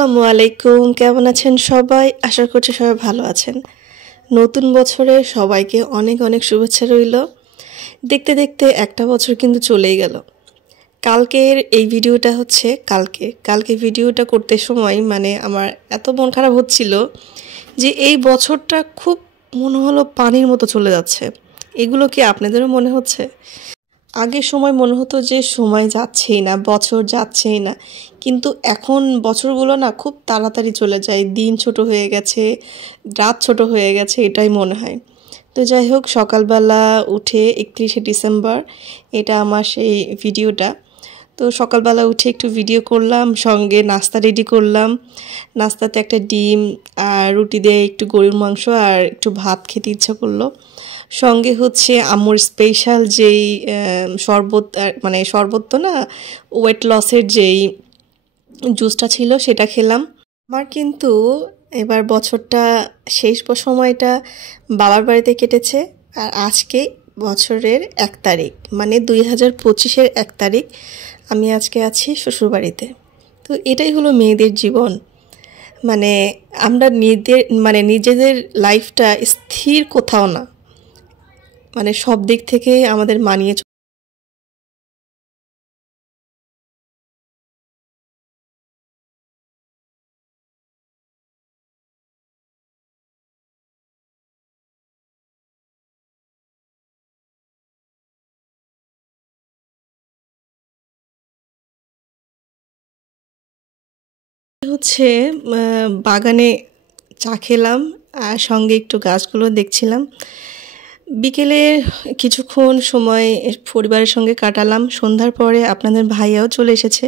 আসসালামু আলাইকুম, কেমন আছেন সবাই? আশা করছি সবাই ভালো আছেন। নতুন বছরে সবাইকে অনেক অনেক শুভেচ্ছা রইল। দেখতে দেখতে একটা বছর কিন্তু চলেই গেল। কালকের এই ভিডিওটা হচ্ছে কালকে ভিডিওটা করতে সময় আমার এত মন খারাপ হচ্ছিল যে এই বছরটা খুব মনে হলো পানির মতো চলে যাচ্ছে। এগুলো কি আপনাদেরও মনে হচ্ছে? আগের সময় মনে হতো যে সময় যাচ্ছেই না, বছর যাচ্ছেই না, কিন্তু এখন বছরগুলো না খুব তাড়াতাড়ি চলে যায়। দিন ছোট হয়ে গেছে, রাত ছোট হয়ে গেছে, এটাই মনে হয়। তো যাই হোক, সকালবেলা উঠে 31শে ডিসেম্বর এটা আমার সেই ভিডিওটা। তো সকালবেলা উঠে একটু ভিডিও করলাম, সঙ্গে নাস্তা রেডি করলাম। নাস্তাতে একটা ডিম আর রুটি দিয়ে একটু গরুর মাংস আর একটু ভাত খেতে ইচ্ছা করলো। সঙ্গে হচ্ছে আম্মুর স্পেশাল যেই শরবত, শরবত তো না, ওয়েট লসের যেই জুসটা ছিল সেটা খেলাম। আমার কিন্তু এবার বছরটা শেষ সময়টা বাবার বাড়িতে কেটেছে। আর আজকে বছরের 1 তারিখ, 2025-এর 1 তারিখ, আমি আজকে আছি শ্বশুরবাড়িতে। তো এটাই হলো মেয়েদের জীবন। মানে আমরা নিজেদের লাইফটা স্থির কোথাও না, সব দিক থেকে আমাদের মানিয়ে হচ্ছে বাগানে চা খেলাম আর সঙ্গে একটু গাছগুলো দেখছিলাম। বিকেলে কিছুক্ষণ সময় পরিবারের সঙ্গে কাটালাম। সন্ধ্যার পরে আপনাদের ভাইয়াও চলে এসেছে।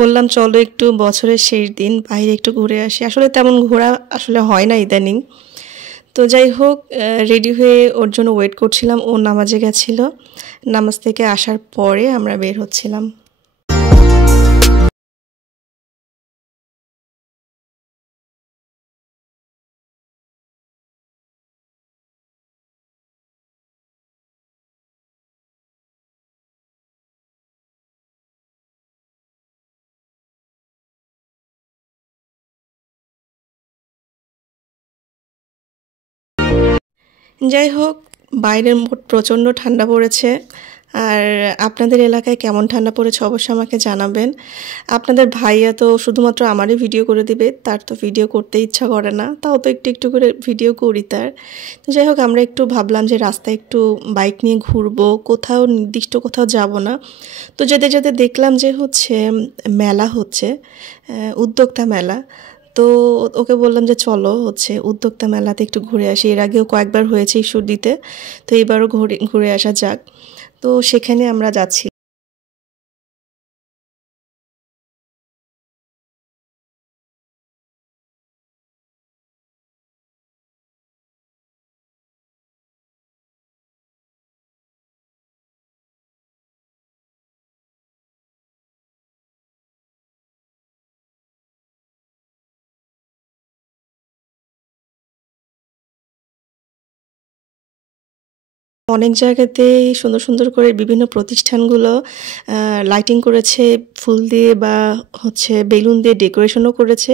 বললাম চলো একটু বছরের শেষ দিন বাইরে একটু ঘুরে আসি। আসলে তেমন ঘোরা হয় না ইদানিং। তো যাই হোক, রেডি হয়ে ওর জন্য ওয়েট করছিলাম। ও নামাজে গেছিল, নামাজ থেকে আসার পরে আমরা বের হচ্ছিলাম। যাই হোক, বাইরের প্রচণ্ড ঠান্ডা পড়েছে। আর আপনাদের এলাকায় কেমন ঠান্ডা পড়েছে অবশ্যই আমাকে জানাবেন। আপনাদের ভাইয়া তো শুধুমাত্র আমারই ভিডিও করে দিবে, তার তো ভিডিও করতে ইচ্ছা করে না, তাও তো একটু একটু করে ভিডিও করি তার। তো যাই হোক, আমরা একটু ভাবলাম যে রাস্তায় একটু বাইক নিয়ে ঘুরবো, কোথাও নির্দিষ্ট কোথাও যাব না। তো যেতে যেতে দেখলাম যে হচ্ছে মেলা হচ্ছে, উদ্যোক্তা মেলা। তো ওকে বললাম যে চলো হচ্ছে উদ্যোক্তা মেলাতে একটু ঘুরে আসি। এর আগেও কয়েকবার হয়েছে ঈশ্বরদীতে, তো এবারও ঘুরে ঘুরে আসা যাক। তো সেখানে আমরা যাচ্ছি। অনেক জায়গাতেই সুন্দর সুন্দর করে বিভিন্ন প্রতিষ্ঠানগুলো লাইটিং করেছে ফুল দিয়ে বা হচ্ছে বেলুন দিয়ে ডেকোরেশনও করেছে।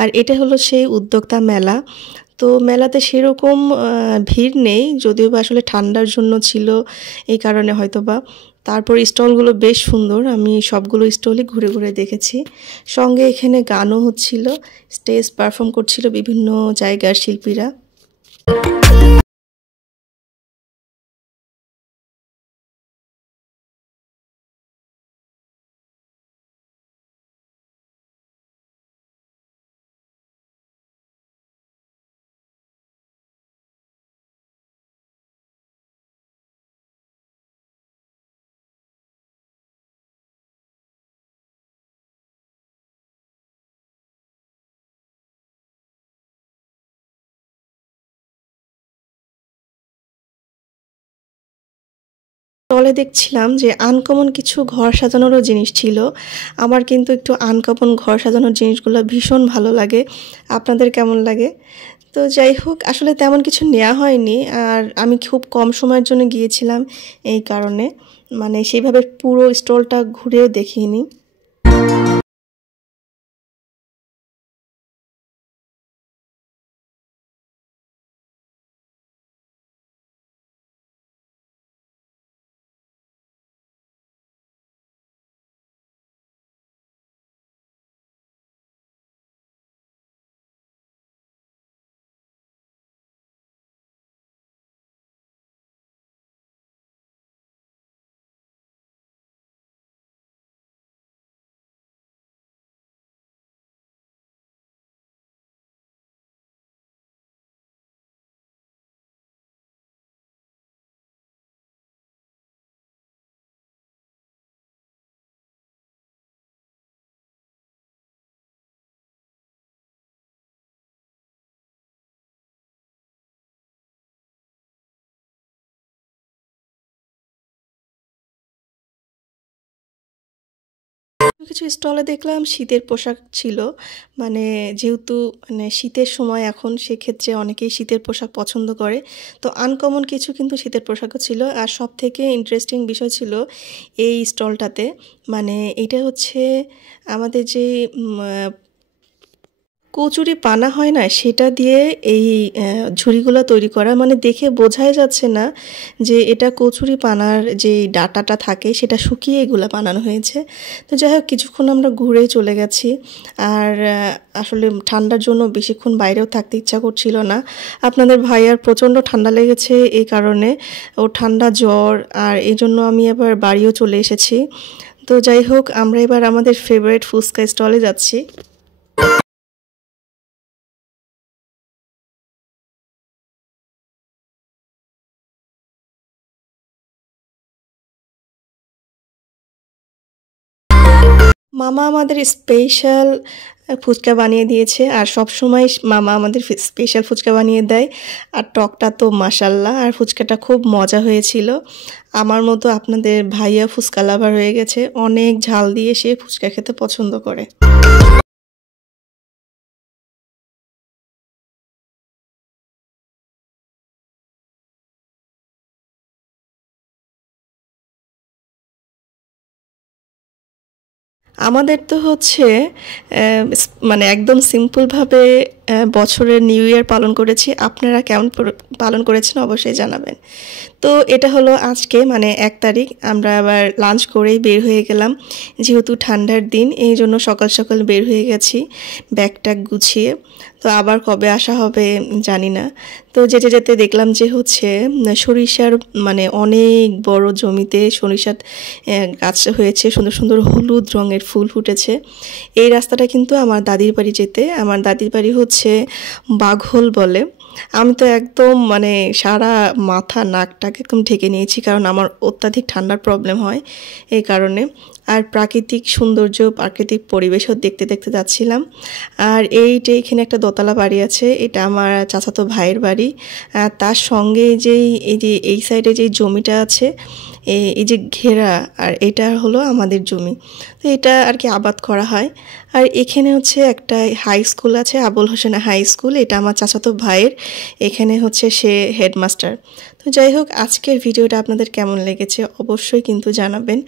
আর এটা হলো সেই উদ্যোক্তা মেলা। তো মেলাতে সেরকম ভিড় নেই, যদিও বা আসলে ঠান্ডার জন্য ছিল, এই কারণে হয়তো বা। তারপর স্টলগুলো বেশ সুন্দর, আমি সবগুলো স্টলই ঘুরে ঘুরে দেখেছি। সঙ্গে এখানে গানও হচ্ছিল, স্টেজ পারফর্ম করছিল বিভিন্ন জায়গার শিল্পীরা। স্টলে দেখছিলাম যে আনকমন কিছু ঘর সাজানোরও জিনিস ছিল। আমার কিন্তু একটু আনকমন ঘর সাজানোর জিনিসগুলো ভীষণ ভালো লাগে। আপনাদের কেমন লাগে? তো যাই হোক, আসলে তেমন কিছু নেওয়া হয়নি। আর আমি খুব কম সময়ের জন্য গিয়েছিলাম, এই কারণে সেইভাবে পুরো স্টলটা ঘুরেও দেখিনি। কিছু স্টলে দেখলাম শীতের পোশাক ছিল, মানে যেহেতু মানে শীতের সময় এখন সেক্ষেত্রে অনেকেই শীতের পোশাক পছন্দ করে। তো আনকমন কিছু কিন্তু শীতের পোশাকও ছিল। আর সবথেকে ইন্টারেস্টিং বিষয় ছিল এই স্টলটাতে, মানে এটা হচ্ছে আমাদের যে কচুরি পানা হয় না সেটা দিয়ে এই ঝুড়িগুলো তৈরি করা, মানে দেখে বোঝাই যাচ্ছে না যে এটা কচুরি পানার যে ডাটাটা থাকে সেটা শুকিয়ে এগুলো বানানো হয়েছে। তো যাই হোক কিছুক্ষণ আমরা ঘুরে চলে গেছি। আর আসলে ঠান্ডার জন্য বেশিক্ষণ বাইরেও থাকতে ইচ্ছা করছিল না। আপনাদের ভাইয়ার প্রচণ্ড ঠান্ডা লেগেছে, এই কারণে ও ঠান্ডা জ্বর, আর এই জন্য আমি আবার বাড়িও চলে এসেছি। তো যাই হোক আমরা এবার আমাদের ফেভারিট ফুচকা স্টলে যাচ্ছি। মামা আমাদের স্পেশাল ফুচকা বানিয়ে দিয়েছে, আর সব সময় মামা আমাদের স্পেশাল ফুচকা বানিয়ে দেয়। আর টকটা তো মাশাল্লাহ, আর ফুচকাটা খুব মজা হয়েছিল। আমার মতো আপনাদের ভাইয়া ফুচকা লাভার হয়ে গেছে, অনেক ঝাল দিয়ে সে ফুচকা খেতে পছন্দ করে। আমাদের তো হচ্ছে মানে একদম সিম্পলভাবে বছরের নিউ ইয়ার পালন করেছি। আপনারা কেমন পালন করেছেন অবশ্যই জানাবেন। তো এটা হলো আজকে মানে 1 তারিখ, আমরা আবার লাঞ্চ করেই বের হয়ে গেলাম। যেহেতু ঠান্ডার দিন এই জন্য সকাল সকাল বের হয়ে গেছি ব্যাগ ট্যাগ গুছিয়ে। তো আবার কবে আসা হবে জানি না। তো যেতে যেতে দেখলাম যে হচ্ছে সরিষার মানে অনেক বড় জমিতে সরিষার গাছ হয়েছে, সুন্দর সুন্দর হলুদ রঙের ফুল ফুটেছে। এই রাস্তাটা কিন্তু আমার দাদির বাড়ি যেতে, আমার দাদির বাড়ি হচ্ছে বাঘল বলে। আমি তো একদম মানে সারা মাথা নাকটাকে একদম ঢেকে নিয়েছি, কারণ আমার অত্যাধিক ঠান্ডার প্রবলেম হয় এই কারণে। আর প্রাকৃতিক সৌন্দর্য, প্রাকৃতিক পরিবেশও দেখতে দেখতে যাচ্ছিলাম। আর এইটা এখানে একটা দোতলা বাড়ি আছে, এটা আমার চাচাতো ভাইয়ের বাড়ি। তার সঙ্গে এই সাইডে যে জমিটা আছে, এই যে ঘেরা, আর এটা হলো আমাদের জমি। তো এটা আর কি আবাদ করা হয়। আর এখানে হচ্ছে একটা হাই স্কুল আছে, আবুল হোসেন হাই স্কুল, এটা আমার চাচাতো ভাইয়ের, এখানে হচ্ছে সে হেডমাস্টার। তো যাই হোক আজকের ভিডিওটা আপনাদের কেমন লেগেছে অবশ্যই কিন্তু জানাবেন।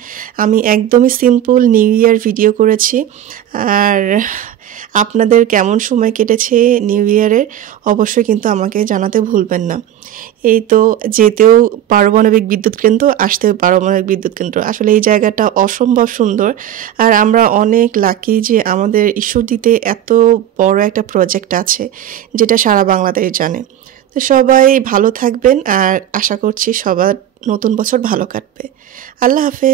আমি একদমই সিম্পল নিউ ইয়ার ভিডিও করেছি। আর আপনাদের কেমন সময় কেটেছে নিউ ইয়ারের অবশ্যই কিন্তু আমাকে জানাতে ভুলবেন না। এই তো যেতেও পারমাণবিক বিদ্যুৎ কেন্দ্র, আসতেও পারমাণবিক বিদ্যুৎ কেন্দ্র, আসলে এই জায়গাটা অসম্ভব সুন্দর। আর আমরা অনেক লাকি যে আমাদের ঈশ্বরদীতে এত বড় একটা প্রজেক্ট আছে যেটা সারা বাংলাদেশ জানে। তো সবাই ভালো থাকবেন, আর আশা করছি সবার নতুন বছর ভালো কাটবে। আল্লাহ হাফেজ।